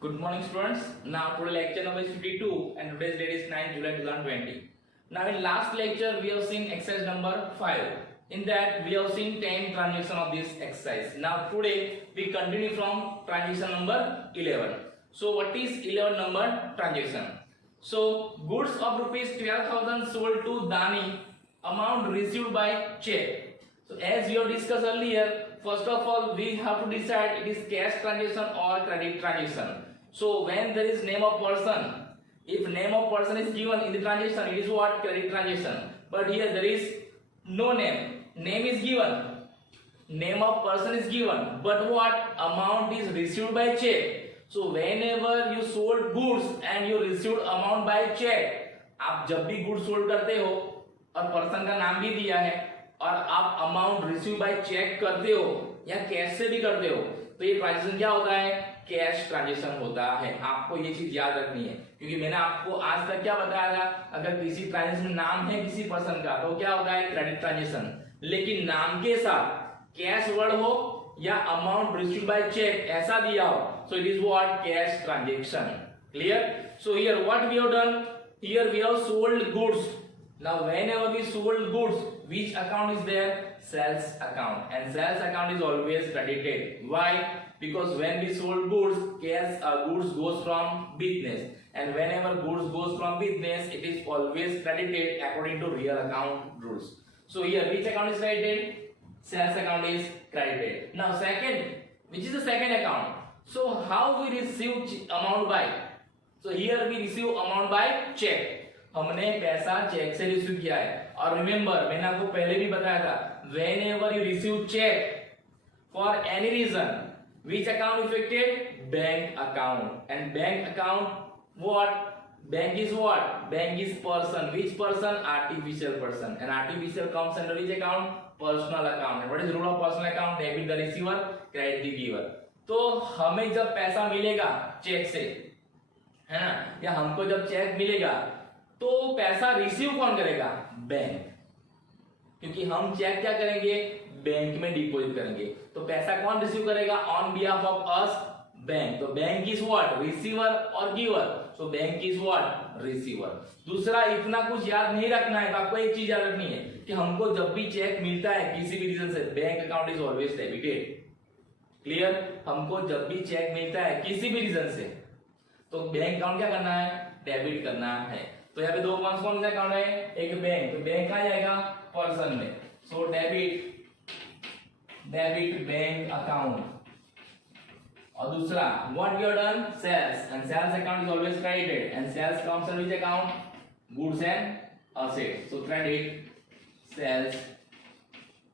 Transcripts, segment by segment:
Good morning, students. Now, today lecture number is 52 and today's date is 9 July 2020. Now, in last lecture, we have seen exercise number 5. In that, we have seen 10 transaction of this exercise. Now, today, we continue from transaction number 11. So, what is 11 number transaction? So, goods of rupees 12,000 sold to Dani, amount received by check. So, as we have discussed earlier, first of all, we have to decide it is cash transaction or credit transaction. So when there is name of person, if name of person is given in the transaction, it is what? Credit transaction. But here there is no name. Name is given. Name of person is given. But what? Amount is received by check. So whenever you sold goods and you received amount by check, आप जब भी goods sold करते हो और person का नाम भी दिया है और आप अमाउंट रिसीव बाय चेक करते हो या कैश से भी करते हो, तो ये ट्रांजेक्शन क्या होता है? कैश ट्रांजेक्शन होता है। आपको ये चीज याद रखनी है, क्योंकि मैंने आपको आज तक क्या बताया था, अगर किसी ट्रांजेक्शन में नाम है किसी पर्सन का तो क्या होता है? Credit transaction. लेकिन नाम के साथ कैश वर्ड हो या अमाउंट रिसीव बाय चेक ऐसा दिया हो, so it is what? Cash transaction. Clear? So here what we have done, here we have sold goods. Now whenever we sold goods, which account is there? Sales account. And sales account is always credited. Why? Because when we sold goods, goods goes from business, and whenever goods goes from business, it is always credited according to real account rules. So here which account is credited? Sales account is credited. Now second, which is the second account? So how we receive amount by? So here we receive amount by check. हमने पैसा check से receive किया है। और remember, मैंने आपको पहले भी बताया था, whenever you receive cheque for any reason, which account affected? Bank account. And bank account what? Bank is what? Bank is person. Which person? Artificial person. And artificial comes under which account? Personal account. What is rule of personal account? Debit the receiver, credit the giver. तो हमें जब पैसा मिलेगा check से, है ना, या हमको जब चेक मिलेगा तो पैसा रिसीव कौन करेगा? बैंक। क्योंकि हम चेक क्या करेंगे? बैंक में डिपॉजिट करेंगे। तो पैसा कौन रिसीव करेगा? On behalf of us, bank. तो बैंक इज व्हाट? रिसीवर और giver. So bank is what? Receiver. दूसरा, इतना कुछ याद नहीं रखना है, तो आपको एक चीज याद रखनी है कि हमको जब भी चेक मिलता है किसी भी रीजन से, bank account is always debited. Clear? हमको जब भी चेक मिलता है किसी भी रीजन से, तो बैंक अकाउंट क्या करना है? डेबिट करना है। तो यहाँ पे दो कौन सा अकाउंट है? एक बैंक, तो बैंक कहाँ जाएगा? पर्सन में। So debit bank account. और दूसरा, what we have done? Sales. And sales account is always credited, and sales comes under which account? Goods and assets. So credit sales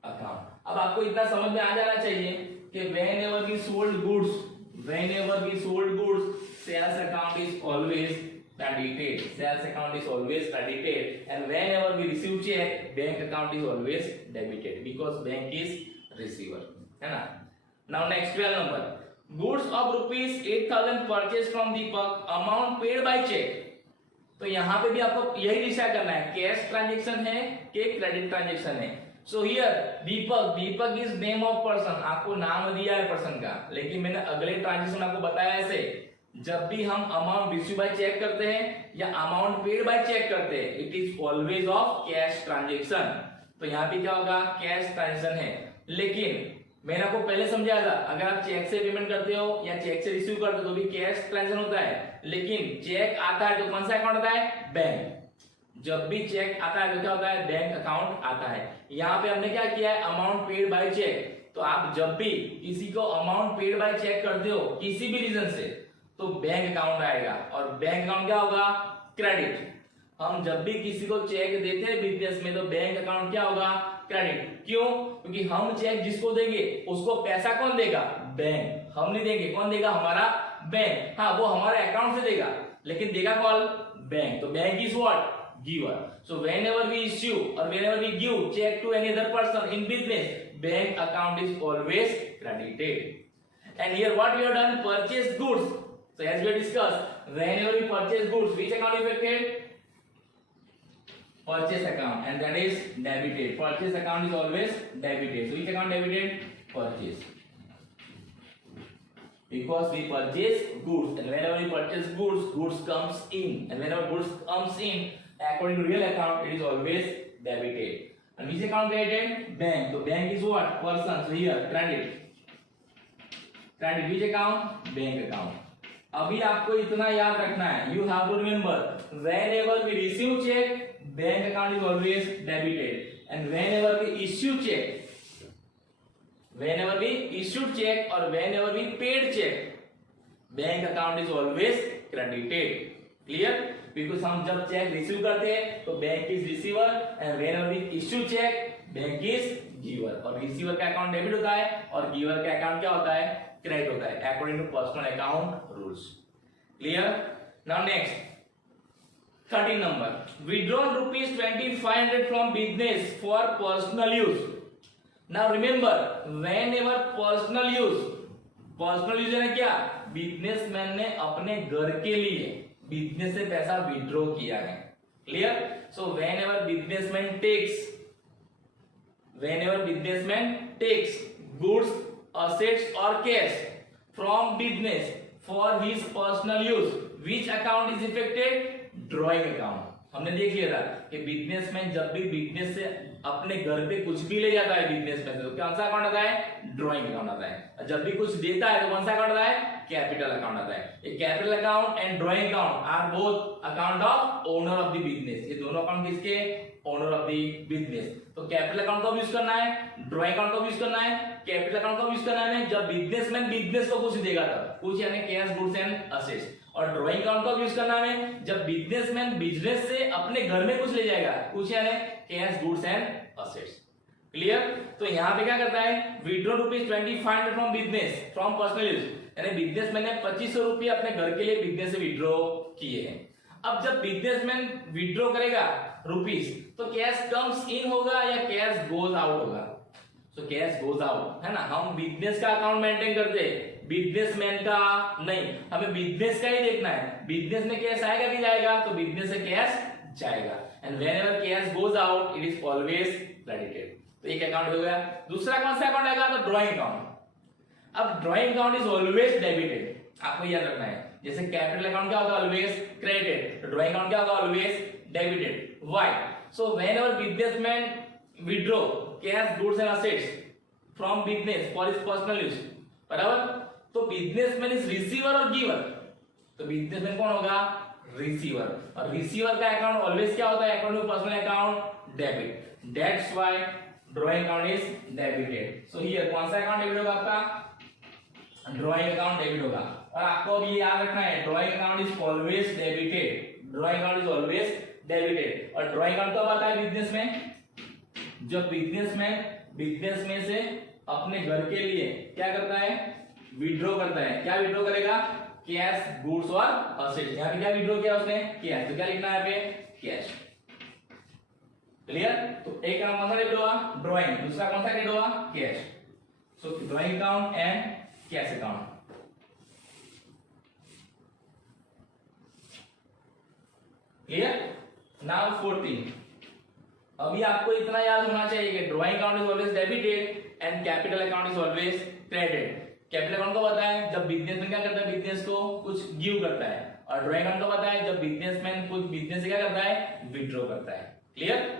account. अब आपको इतना समझ में आ जाना चाहिए कि whenever we sold goods, sales account is always credited. Sales account is always credited, and whenever we receive check, bank account is always debited because bank is receiver, है ना? Now next 12 number, goods of rupees 8,000 purchased from Deepak, amount paid by check. तो यहाँ पे भी आपको यही decide करना है, कैश ट्रांजेक्शन है कि क्रेडिट ट्रांजेक्शन है। So here Deepak is name of person, आपको नाम दिया है पर्सन का, लेकिन मैंने अगले ट्रांजेक्शन आपको बताया ऐसे, जब भी हम अमाउंट रिसीव बाय चेक करते हैं या अमाउंट पेड बाय चेक करते हैं, it is always of cash transaction. तो यहाँ पे क्या होगा? कैश ट्रांजेक्शन है। लेकिन मैंने आपको पहले समझाया था, अगर आप चेक से पेमेंट करते हो या चेक से रिसीव करते हो तो भी कैश ट्रांजेक्शन होता है। लेकिन चेक आता है तो कौन सा अकाउंट आता है? बैंक। जब भी चेक आता है तो क्या होता है? बैंक अकाउंट आता है। यहाँ पे हमने क्या किया है? Amount paid by cheque. तो आप जब भी किसी को अमाउंट पेड बाय चेक करते हो किसी भी रीजन से, तो बैंक अकाउंट आएगा, और बैंक अकाउंट क्या होगा? क्रेडिट। हम जब भी किसी को चेक देते हैं बिजनेस में, तो बैंक अकाउंट क्या होगा? क्रेडिट। क्यों? क्योंकि हम चेक जिसको देंगे उसको पैसा कौन देगा? बैंक। हम नहीं देंगे, कौन देगा? हमारा बैंक। हाँ, वो हमारे अकाउंट से देगा, लेकिन देगा कौन? बैंक। तो bank is what? Giver. So whenever we issue और whenever we give cheque to any other person in business, bank account is always credited. And here what we have done? Purchase goods. So as we discussed, whenever we purchase goods, which account is affected? Purchase account, and that is debited. Purchase account is always debited. So which account debited? Purchase. because we purchase goods, and whenever we purchase goods, goods comes in, and whenever goods comes in, according to real account, it is always debited. And which account credited? Bank. So bank is what? Person. So here credit. Credit which account? Bank account. अभी आपको इतना याद रखना है, you have to remember whenever we receive check, bank account is always debited, and whenever we issue check or whenever we paid check, bank account is always credited. Clear? Because हम जब check receive करते हैं तो bank is receiver, and whenever we issue cheque bank is giver, और receiver का account debit होता है और गिवर का अकाउंट क्या होता है? क्रेडिट होता है, according to personal account rules. Clear? Now next 13 number, withdrawn rupees 2500 from business for personal use. Now remember, whenever personal use है क्या? बिजनेसमैन ने अपने घर के लिए बिजनेस से पैसा विड्रॉ किया है. Clear? So whenever businessman takes goods, assets or cash from business for his personal use, which account is affected? Drawing account. हमने देख लिया था कि बिजनेसमैन जब भी बिजनेस से अपने घर पे कुछ भी ले जाता है बिजनेसमैन से, तो कौन सा अकाउंट आता है? ड्रॉइंग अकाउंट आता है. जब भी कुछ देता है तो कौन सा अकाउंट आता है? कैपिटल अकाउंट आता है. ये capital account and drawing account are both account of owner of the business. ये दोनों अकाउंट किसके? Owner of the business. तो कैपिटल अकाउंट को यूज करना है, ड्रॉइंग अकाउंट को यूज करना है, कैपिटल अकाउंट को यूज करना है जब बिजनेसमैन बिजनेस को कुछ देगा तब, कुछ यानी कैश, गुड्स एंड असेट्स. और ड्रॉइंग अकाउंट को यूज करना है जब बिजनेसमैन बिजनेस से अपने घर में कुछ ले जाएगा, कुछ यानी cash, goods and assets. Clear? तो यहाँ पे क्या करता है? Withdraw rupees 2500 from business from personal use, यानी बिजनेसमैन ने 2500 रुपये अपने घर के लिए बिजनेस से विड्रॉ किए हैं. अब जब बिजनेसमैन विड्रॉ करेगा रुपीज, तो कैश कम्स इन होगा या कैश गोज आउट होगा? तो कैश गोज आउट है ना. हम बिजनेस का अकाउंट मेंटेन करते हैं, बिजनेसमैन का नहीं. हमें बिजनेस का ही देखना है. बिजनेस में कैश आएगा कि जाएगा? तो बिजनेस से कैश जाएगा, and whenever cash goes out it is always credited. तो एक अकाउंट हो गया. दूसरा कौन सा अकाउंट आएगा? तो ड्रॉइंग अकाउंट. अब drawing account is always debited, आपको याद रखना है. जैसे कैपिटल अकाउंट क्या होगा? Always credited. तो ड्रॉइंग अकाउंट क्या होगा? Always debited. Why? So whenever businessman withdraw cash, goods and assets from business for his personal use, बराबर. तो बिजनेसमैन इज रिसीवर और गिवर. तो बिजनेसमैन कौन होगा? रिसीवर. और रिसीवर का अकाउंट ऑलवेज क्या होता है? Account to personal account debit. That's why drawing account is debited. So here कौन सा अकाउंट डेबिट होगा? आपका ड्रॉइंग अकाउंट डेबिट होगा. और आपको अभी याद रखना है, drawing account is always debited. Drawing account is always debited. और ड्रॉइंग अकाउंट कब आता है बिजनेस में? जब बिजनेसमैन बिजनेस में से अपने घर के लिए क्या करता है? विड्रॉ करता है. क्या विड्रॉ करेगा? कैश, गुड्स और असेट्स. यहाँ पे क्या विड्रॉ किया उसने? कैश. तो क्या लिखना है यहाँ पे? कैश. क्लियर? तो एक कौन सा डेबिट हुआ? ड्रॉइंग. दूसरा कौन सा डेबिट हुआ? Cash. So drawing account and cash account. Clear? Now 14. अभी आपको इतना याद होना चाहिए कि drawing account is always debited and capital account is always credited. Capital account को पता है जब बिजनेसमैन क्या करता है? बिजनेस को कुछ गिव करता है. और ड्रॉइंग अकाउंट को पता है जब बिजनेसमैन कुछ बिजनेस से क्या करता है? विड्रॉ करता है. Clear?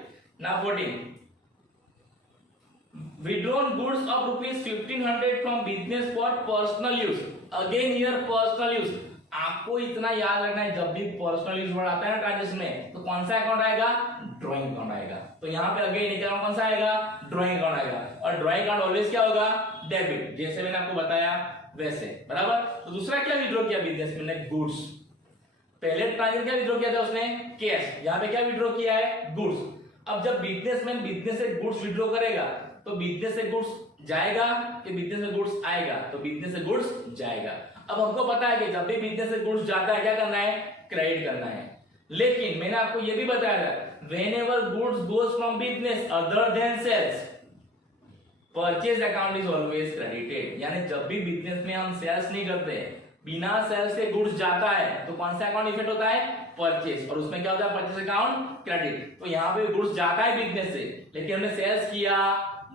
Now 14. withdrawn goods of rupees 1500 from business for personal use. Again here personal use. आपको इतना याद रखना है जब भी पर्सनल यूज वर्ड आता है ना ट्रांजेक्शन में, तो कौन सा अकाउंट आएगा? ड्रॉइंग अकाउंट आएगा. तो यहाँ पे अगेन एक अकाउंट कौन सा आएगा? ड्रॉइंग अकाउंट आएगा. और ड्रॉइंग अकाउंट ऑलवेज क्या होगा? डेबिट. जैसे मैंने आपको बताया वैसे, बराबर. तो दूसरा क्या विड्रॉ किया बिजनेसमैन ने? गुड्स. पहले ट्रांजेक्शन क्या विड्रॉ किया था उसने? कैश. यहाँ पे क्या विड्रॉ किया है? गुड्स. अब जब बिजनेसमैन बिजनेस से गुड्स विड्रॉ करेगा तो बिजनेस से गुड्स जाएगा कि बिजनेस से गुड्स आएगा? तो बिजनेस से गुड्स जाएगा. अब हमको पता है कि जब भी बिजनेस से गुड्स जाता है क्या करना है? क्रेडिट करना है. लेकिन मैंने आपको यह भी बताया था whenever goods goes from business other than sales, purchase account is always credited. यानी जब भी बिजनेस में हम सेल्स नहीं करते, बिना सेल्स के गुड्स जाता है, तो कौन सा अकाउंट इफेक्ट होता है? परचेज. और उसमें क्या होता है? Purchase account credit. तो यहाँ पे गुड्स जाता है बिजनेस से, लेकिन हमने सेल्स किया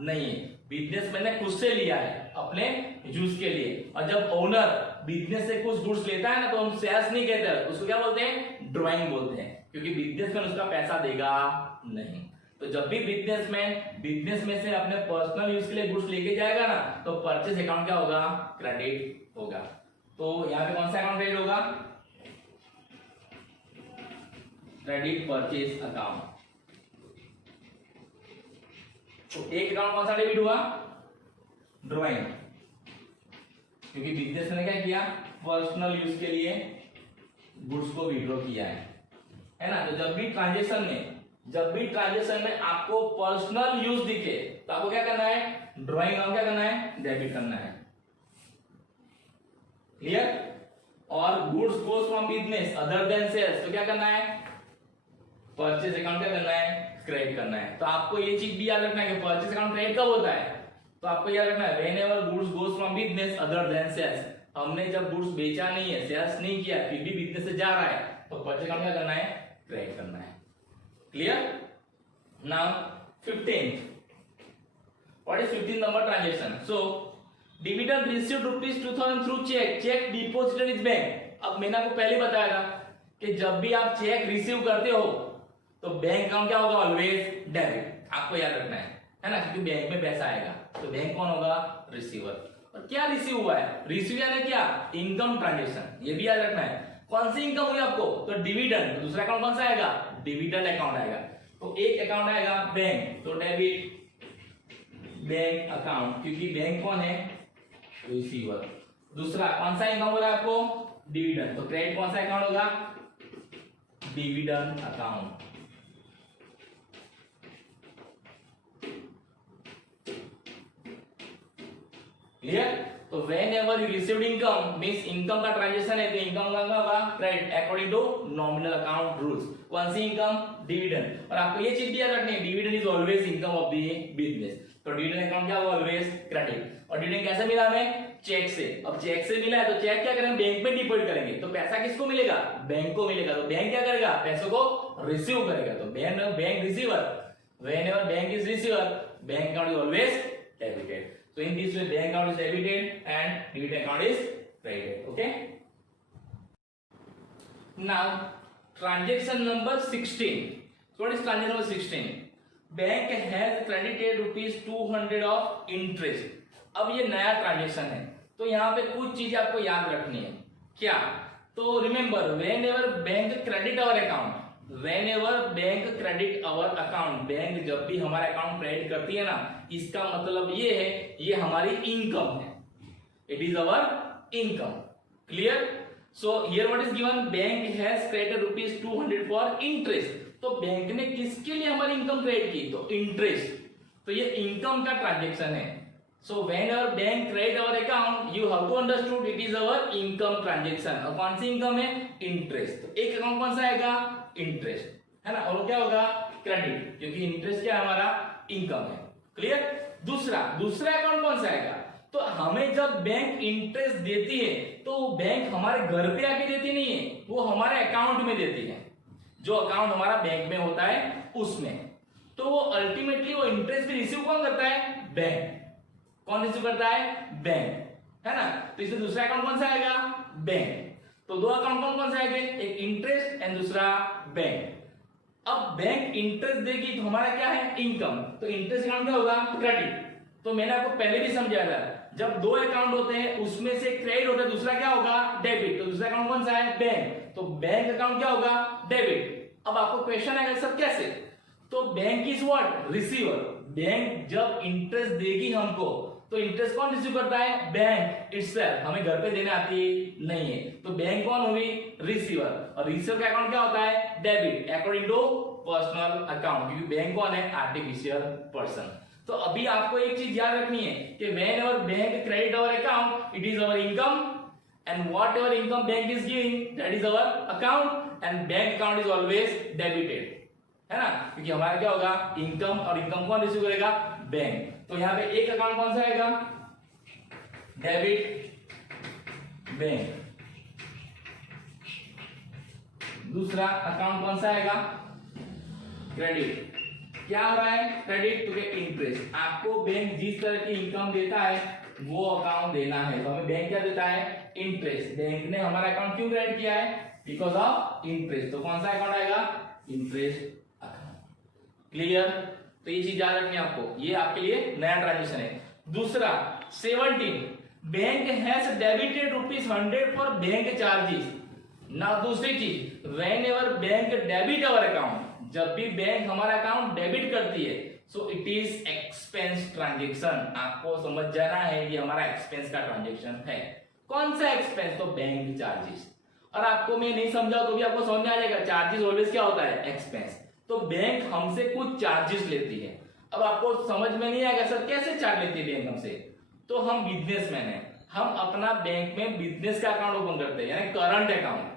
नहीं. बिजनेस मैंने खुद से लिया है, अपने यूज के लिए। और जब ओनर बिजनेस से कुछ गुड्स लेता है ना, तो हम सेल्स नहीं कहते, उसको क्या बोलते हैं, ड्रॉइंग बोलते हैं, क्योंकि बिजनेसमैन उसका पैसा देगा नहीं। तो जब भी बिजनेसमैन बिजनेस में से अपने पर्सनल यूज के लिए गुड्स लेके जाएगा ना, तो परचेज अकाउंट क्या होगा, क्रेडिट होगा। तो यहाँ पे कौन सा अकाउंट क्रेडिट होगा, क्रेडिट परचेज अकाउंट। तो एक अकाउंट कौन सा डेबिट हुआ, ड्रॉइंग, क्योंकि बिजनेस ने क्या किया, पर्सनल यूज के लिए गुड्स को विड्रॉ किया है ना। तो जब भी ट्रांजैक्शन में आपको पर्सनल यूज दिखे तो आपको क्या करना है, ड्रॉइंग अकाउंट क्या करना है, डेबिट करना है। क्लियर। और goods goes from business other than sales, तो क्या करना है, परचेज अकाउंट क्या करना है, क्रेडिट करना है। तो आपको ये चीज भी याद रखना है कि परचेज अकाउंट क्रेडिट कब होता है, तो आपको याद रखना है whenever goods goes from business other than sales. हमने जब गुड्स बेचा नहीं है, सेल्स नहीं किया, फिर भी बिजनेस से जा रहा है, तो परचेज अकाउंट क्या करना है, क्रेडिट करना है। Clear. Now 15th, what is 15th number transaction. So dividend received ₹2000 through check deposited is bank. अब मैंने आपको पहले बताया था कि जब भी आप चेक रिसीव करते हो तो बैंक अकाउंट क्या होगा, ऑलवेज डेबिट। आपको याद रखना है ना, क्योंकि बैंक में पैसा आएगा, तो बैंक कौन होगा, रिसीवर। और क्या रिसीव हुआ है, रिसीव यानी क्या, इनकम ट्रांजैक्शन, ये भी याद रखना है। कौन सी इनकम हुई आपको, तो डिविडेंड। तो दूसरा अकाउंट कौन सा आएगा, डिविडेंड अकाउंट आएगा। तो एक अकाउंट आएगा बैंक, तो डेबिट बैंक अकाउंट, क्योंकि बैंक कौन है, रिसीवर। दूसरा कौन सा इनकम हो रहा है आपको, डिविडेंड, तो क्रेडिट कौन सा अकाउंट होगा, डिविडेंड अकाउंट। क्लियर। तो whenever you received income means income का ट्रांजैक्शन है, तो इनकम का होगा credit according to nominal account rules. कौन सी इनकम, डिविडेंड। और आपको ये चीज भी याद रखनी है, dividend is always income of the business. तो डिविडेंड अकाउंट क्या होगा, ऑलवेज क्रेडिट। और डिविडेंड कैसे मिला हमें, चेक से। अब चेक से मिला है तो चेक क्या करेंगे, बैंक में डिपॉजिट करेंगे, तो पैसा किसको मिलेगा, बैंक को मिलेगा। तो बैंक क्या करेगा, पैसों को रिसीव करेगा। तो bank receiver, whenever bank is receiver, bank account is always debited. So in this way, bank account is debited and dividend account is credited. Okay. Now, transaction number 16. So what is transaction number 16? Bank has credited ₹200 of interest. अब ये नया transaction है, तो यहाँ पे कुछ चीजें आपको याद रखनी है। क्या, तो remember whenever bank credit our account, whenever bank credit our account, bank जब भी हमारा अकाउंट क्रेडिट करती है ना, इसका मतलब ये है, ये हमारी इनकम है, it is our income. Clear. So here what is given, bank has credited ₹200 for interest. तो बैंक ने किसके लिए हमारी इनकम क्रेडिट की, तो इंटरेस्ट। तो ये इनकम का ट्रांजेक्शन है। So whenever bank credit our account, you have to understood it is our income transaction. और कौन सी इनकम है, इंटरेस्ट। तो एक अकाउंट कौन सा आएगा, इंटरेस्ट, है ना, और क्या होगा, क्रेडिट, क्योंकि इंटरेस्ट क्या है, हमारा इनकम है। क्लियर। दूसरा अकाउंट कौन सा आएगा, तो हमें जब बैंक इंटरेस्ट देती है तो बैंक हमारे घर पे आके देती नहीं है, वो हमारे अकाउंट में देती है, जो अकाउंट हमारा बैंक में होता है उसमें। तो वो अल्टीमेटली वो इंटरेस्ट भी रिसीव कौन करता है, बैंक। कौन रिसीव करता है, बैंक, है ना। तो इसमें दूसरा अकाउंट कौन सा आएगा, बैंक। तो दो अकाउंट कौन से आएंगे, एक इंटरेस्ट एंड दूसरा बैंक। अब बैंक इंटरेस्ट देगी तो हमारा क्या है, इनकम। तो इंटरेस्ट अकाउंट क्या होगा, क्रेडिट। तो मैंने आपको पहले भी समझाया था, जब दो अकाउंट होते हैं उसमें से क्रेडिट होता है, दूसरा क्या होगा, डेबिट। तो दूसरा अकाउंट कौन सा है, बैंक। तो बैंक अकाउंट क्या होगा, डेबिट। अब आपको क्वेश्चन आएगा सब कैसे, तो bank is what, receiver. Bank जब इंटरेस्ट देगी हमको, तो इंटरेस्ट कौन रिसीव करता है, बैंक इटसेल्फ, हमें घर पे देने आती नहीं है। तो बैंक कौन हुई, रिसीवर। और रिसीवर का अकाउंट क्या होता है, debit according to personal account, क्योंकि बैंक कौन है, आर्टिफिशियल पर्सन। तो अभी आपको एक चीज याद रखनी है कि whenever bank credit our account, it is our income, and whatever income bank is giving, that is our account, and bank account is always debited, है ना, क्योंकि हमारा क्या होगा, इनकम, और इनकम कौन रिसीव करेगा, बैंक। तो यहाँ पे एक अकाउंट कौन सा आएगा, डेबिट बैंक। दूसरा अकाउंट कौन सा आएगा, क्रेडिट। क्या हो रहा है, क्रेडिट टू इंटरेस्ट। आपको बैंक जिस तरह की इनकम देता है वो अकाउंट देना है। तो हमें बैंक क्या देता है? इंटरेस्ट। बैंक ने हमारा अकाउंट क्यों क्रेडिट किया है? Because of interest. तो कौन सा अकाउंट आएगा? Interest account. क्लियर? तो ये चीज याद रखनी है आपको, ये आपके लिए नया ट्रांजेक्शन है। दूसरा 17, bank has debited ₹100 for bank charges. ना दूसरी चीज, when ever bank debit our account, जब भी बैंक हमारा अकाउंट डेबिट करती है, सो इट इज एक्सपेंस ट्रांजेक्शन। आपको समझ जाना है कि हमारा एक्सपेंस का ट्रांजेक्शन है। कौन सा एक्सपेंस? तो बैंक चार्जेस। और आपको मैं नहीं समझा तो भी आपको समझ में आ जाएगा, चार्जेस ऑलवेज क्या होता है? एक्सपेंस। तो बैंक हमसे कुछ चार्जेस लेती है। अब आपको समझ में नहीं आएगा सर कैसे चार्ज लेती है बैंक हमसे? तो हम बिजनेसमैन हैं, हम अपना बैंक में बिजनेस का अकाउंट ओपन करते हैं, यानी करंट अकाउंट,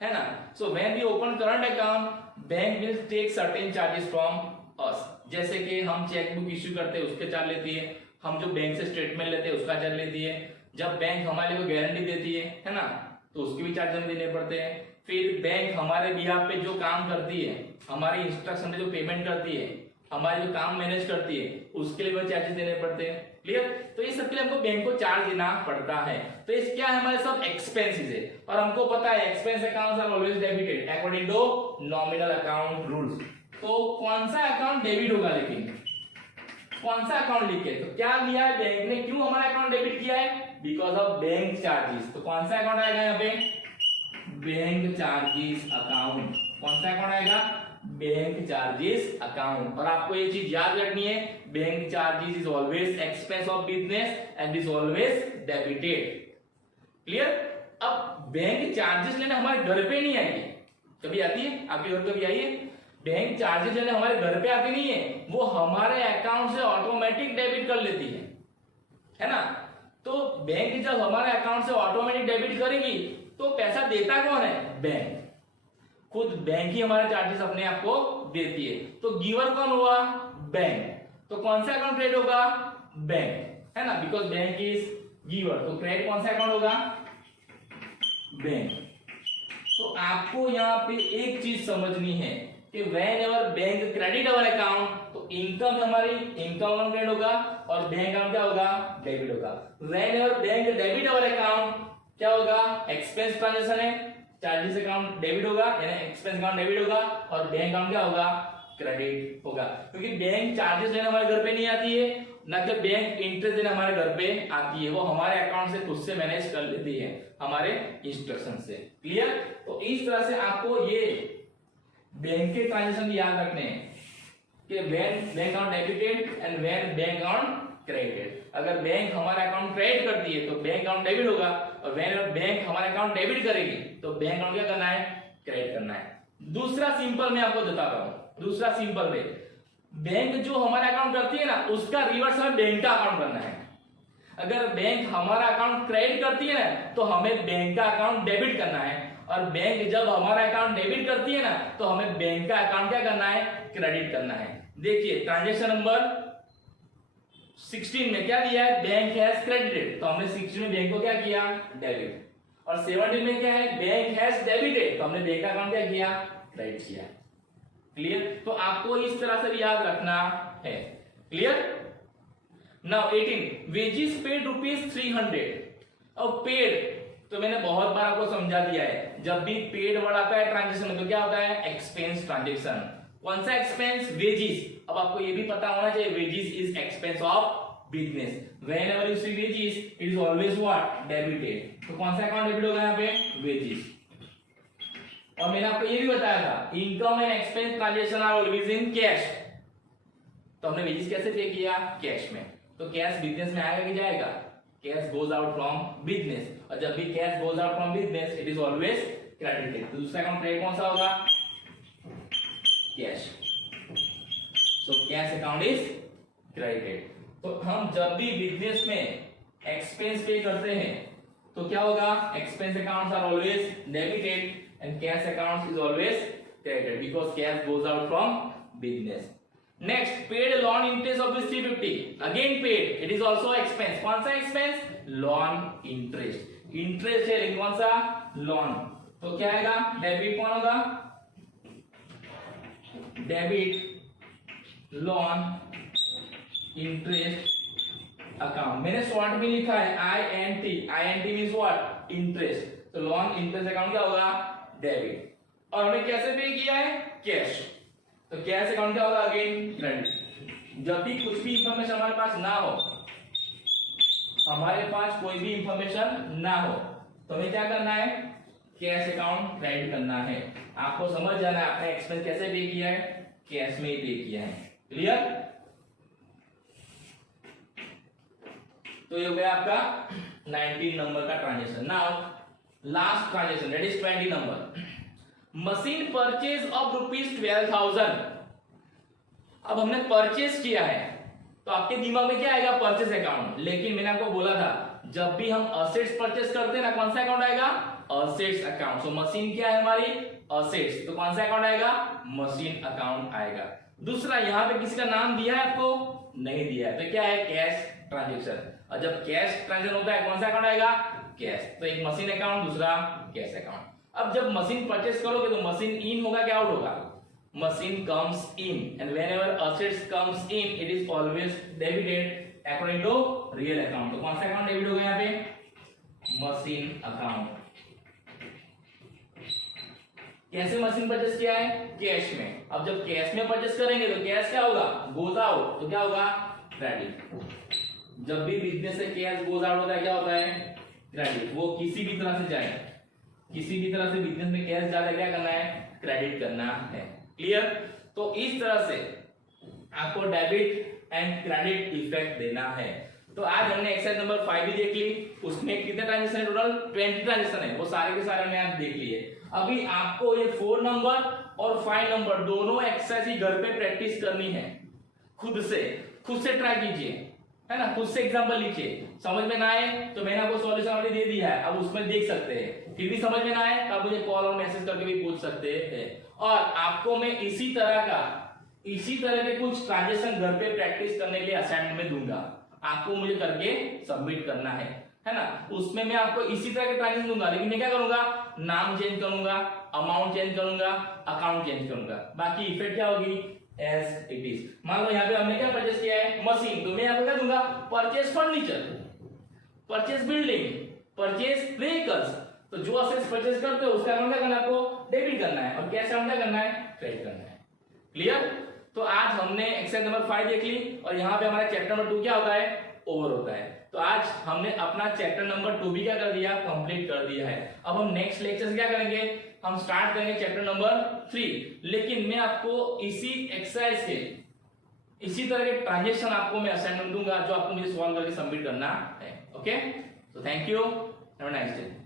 है ना। So when we open current account, bank will take certain charges from us. जैसे कि हम चेक बुक इश्यू करते हैं उसके चार्ज लेती है, हम जो बैंक से स्टेटमेंट लेते हैं उसका चार्ज लेती है, जब बैंक हमारे को गारंटी देती है ना, तो उसके भी चार्ज हमें देने पड़ते हैं। फिर बैंक हमारे बिहाफ पे जो काम करती है, हमारी इंस्ट्रक्शन पे जो पेमेंट करती है, हमारे जो काम मैनेज करती है, उसके लिए भी चार्जेस देने पड़ते हैं। क्लियर? तो ये सबके लिए हमको बैंक को चार्ज देना पड़ता है। तो इस क्या है? हमारे सब एक्सपेंसेस है, और हमको पता है expense accounts are always debited according to nominal account rules. तो कौन सा अकाउंट डेबिट होगा? लेकिन कौन सा अकाउंट लिखे? तो क्या लिया है बैंक ने? क्यों हमारा अकाउंट डेबिट किया है? Because of bank charges. तो कौन सा अकाउंट आएगा यहाँ पे? Bank charges account. कौन सा अकाउंट आएगा? Bank charges account. और आपको ये चीज याद रखनी है, bank charges is always expense of business and is always debited. Clear? अब बैंक चार्जेस लेने हमारे घर पे नहीं आएगी। कभी आती है आपके घर? कभी आई है? बैंक चार्जेस लेने हमारे घर पे आती नहीं है, वो हमारे अकाउंट से ऑटोमेटिक डेबिट कर लेती है ना। तो बैंक जब हमारे अकाउंट से ऑटोमेटिक डेबिट करेगी तो पैसा देता कौन है? बैंक। खुद बैंक ही हमारे चार्जेस अपने आप को देती है। तो गिवर कौन हुआ? बैंक। तो कौन सा अकाउंट क्रेडिट होगा? बैंक, है ना, बिकॉज बैंक इज गिवर। तो क्रेडिट कौन सा अकाउंट होगा? बैंक। तो आपको यहाँ पे एक चीज समझनी है कि when ever bank credit our account, तो इनकम हमारी इनकम अकाउंट क्रेडिट होगा और बैंक अकाउंट क्या होगा? डेबिट होगा। When ever bank debit our account, क्या होगा? एक्सपेंस ट्रांजेक्शन है, चार्जेस अकाउंट डेबिट होगा, यानी एक्सपेंस अकाउंट डेबिट होगा, और बैंक अकाउंट क्या होगा? क्रेडिट होगा। क्योंकि बैंक चार्जेस लेने हमारे घर पे नहीं आती है, ना कि बैंक इंटरेस्ट देने हमारे घर पे आती है, वो हमारे अकाउंट से खुद से मैनेज कर लेती है हमारे इंस्ट्रक्शन से। क्लियर? तो इस तरह से आपको ये बैंक के ट्रांजेक्शन याद रखने हैं कि when bank account debited and when bank account credited. अगर बैंक हमारा अकाउंट क्रेडिट करती है तो बैंक अकाउंट डेबिट होगा, और व्हेन बैंक हमारा अकाउंट डेबिट करेगी तो बैंक अकाउंट क्या करना है? क्रेडिट करना है। दूसरा सिंपल मैं आपको बताता हूं। दूसरा सिंपल में, बैंक जो हमारा अकाउंट करती है ना, उसका रिवर्स हमें बैंक का अकाउंट करना है। अगर बैंक हमारा अकाउंट क्रेडिट करती है ना, तो हमें बैंक का अकाउंट डेबिट करना है, और बैंक जब हमारा अकाउंट डेबिट करती है ना, तो हमें बैंक का अकाउंट क्या करना है? क्रेडिट करना है। देखिए ट्रांजेक्शन नंबर 16 में क्या दिया है? Bank has credited. तो हमने 16 में बैंक को क्या किया? डेबिट। और 17 में क्या है? Bank has debited. तो हमने बैंक का अकाउंट क्या किया? क्रेडिट किया। क्लियर? तो आपको इस तरह से याद रखना है। क्लियर? Now 18, wages paid ₹300। अब पेड तो मैंने बहुत बार आपको समझा दिया है, जब भी पेड वर्ड आता है ट्रांजेक्शन में तो क्या होता है? Expense transaction. कौन सा एक्सपेंस? वेजेस। अब आपको ये भी पता होना चाहिए, wages is expense of business. Whenever you see wages, it is always what? Debited. तो कौन सा अकाउंट डेबिट होगा यहाँ पे? वेजेस। और मैंने आपको ये भी बताया था, income and expense transaction are always in cash. तो हमने वेजेस कैसे पे किया? कैश में। तो कैश बिजनेस में आएगा कि जाएगा? Cash goes out from business, और जब भी cash goes out from business it is always credited. तो दूसरा अकाउंट क्रेडिट कौन सा होगा? Cash. So cash account is credited. तो हम जब भी बिजनेस में एक्सपेंस पे करते हैं तो क्या होगा? Expense accounts are always debited and cash accounts is always credited because cash goes out from business. Next, paid loan interest of 350. Again paid, it is also expense. कौन सा expense? Loan interest. Interest है लेकिन कौन सा? Loan. तो क्या आएगा? Debit कौन होगा? Debit, loan, interest account. मैंने शॉर्ट में लिखा है INT, INT means what, interest. तो लॉन्ग इंटरेस्ट अकाउंट क्या होगा, डेबिट। और हमने कैसे पे किया है, कैश। तो कैश अकाउंट क्या होगा, अगेन क्रेडिट। जब भी कुछ भी इंफॉर्मेशन हमारे पास ना हो, हमारे पास कोई भी इंफॉर्मेशन ना हो, तो हमें क्या करना है, कैश अकाउंट क्रेडिट करना है। आपको समझ जाना है आपने एक्सपेंस कैसे पे किया है, कैश में ही पे किया है। क्लियर? तो ये हो गया आपका 19 नंबर का transaction. Now last transaction that is 20 number. Machine purchase of ₹12,000। अब हमने परचेज किया है, तो आपके दिमाग में क्या आएगा, परचेज अकाउंट। लेकिन मैंने आपको बोला था जब भी हम असेट्स परचेज करते हैं ना, कौन सा अकाउंट आएगा, असेट्स अकाउंट। सो मशीन क्या है हमारी, असेट्स, तो कौन सा अकाउंट आएगा, मशीन अकाउंट आएगा। दूसरा, यहाँ पे किसी का नाम दिया है आपको, नहीं दिया है, तो क्या है, कैश ट्रांजेक्शन। और जब कैश ट्रांजेक्शन होता है कौन सा अकाउंट आएगा, कैश। तो एक मशीन अकाउंट, दूसरा कैश अकाउंट। अब जब मशीन परचेज करोगे तो मशीन इन होगा क्या आउट होगा, machine comes in, and whenever assets comes in it is always debited according to real account. तो कौन सा अकाउंट डेबिट होगा यहाँ पे, मशीन अकाउंट। कैसे मशीन परचेज किया है, कैश में। अब जब कैश में परचेज करेंगे तो कैश क्या होगा, गोज आउट, तो क्या होगा, क्रेडिट। जब भी बिजनेस से कैश गोज आउट होता है क्या होता है, क्रेडिट। वो किसी भी तरह से जाए, किसी भी तरह से बिजनेस में कैश जा रहा है, क्या करना है, क्रेडिट करना है। क्लियर? तो इस तरह से आपको डेबिट एंड क्रेडिट इफेक्ट देना है। तो आज हमने एक्सरसाइज नंबर 5 भी देख ली, उसमें कितने ट्रांजेक्शन है, टोटल 20 ट्रांजेक्शन है, वो सारे के सारे हमने आज देख लिए। अभी आपको ये 4 नंबर और 5 नंबर दोनों एक्सरसाइज ही घर पे प्रैक्टिस करनी है, खुद से ट्राई कीजिए, है ना, खुद से एग्जांपल लिखिए। समझ में ना आए तो मैंने आपको सॉल्यूशन ऑलरेडी दे दिया है, अब उसमें देख सकते हैं। फिर भी समझ में ना आए तो आप मुझे कॉल और मैसेज करके भी पूछ सकते हैं। और आपको मैं इसी तरह के कुछ ट्रांजेक्शन घर पे प्रैक्टिस करने के लिए असाइनमेंट में दूंगा, आपको मुझे करके सबमिट करना है ना। उसमें मैं आपको इसी तरह के ट्रांजेक्शन दूंगा, लेकिन मैं क्या करूंगा, नाम चेंज करूंगा, अमाउंट चेंज करूंगा, अकाउंट चेंज करूंगा, बाकी इफेक्ट क्या होगी, एज इट इज। मान लो यहाँ पे हमने क्या परचेस किया है, मशीन, तो मैं यहाँ पे क्या दूंगा, purchase furniture, purchase building, purchase vehicles. तो जो असेट्स परचेस करते हो उसका अकाउंट क्या करना है, आपको डेबिट करना है, और कैश अकाउंट क्या करना है, क्रेडिट करना है। क्लियर? तो आज हमने एक्सरसाइज नंबर 5 देख ली, और यहाँ पे हमारा चैप्टर नंबर 2 क्या होता है, ओवर होता है। तो आज हमने अपना चैप्टर नंबर 2 भी क्या कर दिया, कंप्लीट कर दिया है। अब हम नेक्स्ट लेक्चर से क्या करेंगे, हम स्टार्ट करेंगे चैप्टर नंबर 3। लेकिन मैं आपको इसी एक्सरसाइज के इसी तरह के ट्रांजेक्शन आपको मैं असाइनमेंट दूंगा, जो आपको मुझे सॉल्व करके सबमिट करना है। ओके, तो thank you, have a nice day.